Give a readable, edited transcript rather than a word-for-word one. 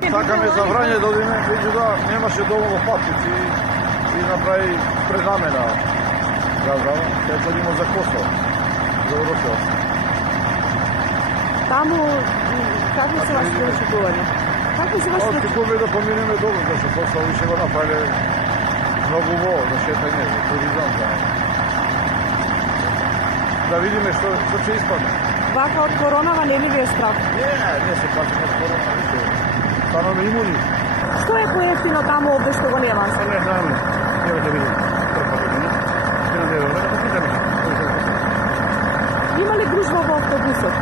Сакаме за Врање да одиме, меѓутоа немаше доволно патници и направи предамена газава, кај одиме за Косово, за Русија. Таму, какви се вашите очекувања? Какви се вашите Очекуваме да поминеме добро, да се Косово више го направиле многу во за шетање, за туризам, да видиме што ќе испадне. вака од коронава не ли ви е страх? Не се патиме од корона, више. Станаме имуни. Што е поевтино таму овде што го нема? Не знаеме, нема да видиме. Има ли гружба во автобусот?